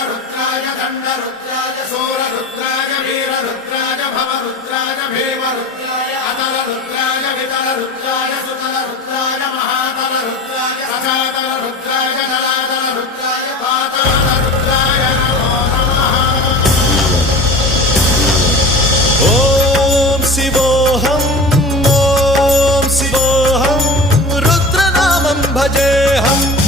रुद्राय दण्डरुद्राय शूररुद्राय वीररुद्राय भवरुद्राय भीमरुद्राय अतलरुद्राय वितलरुद्राय सुतलरुद्राय महातलरुद्राय रसातलरुद्राय जलातलरुद्राय पातालरुद्राय नमो नमः। ॐ शिवोऽहं रुद्रनामं भजेऽहम्।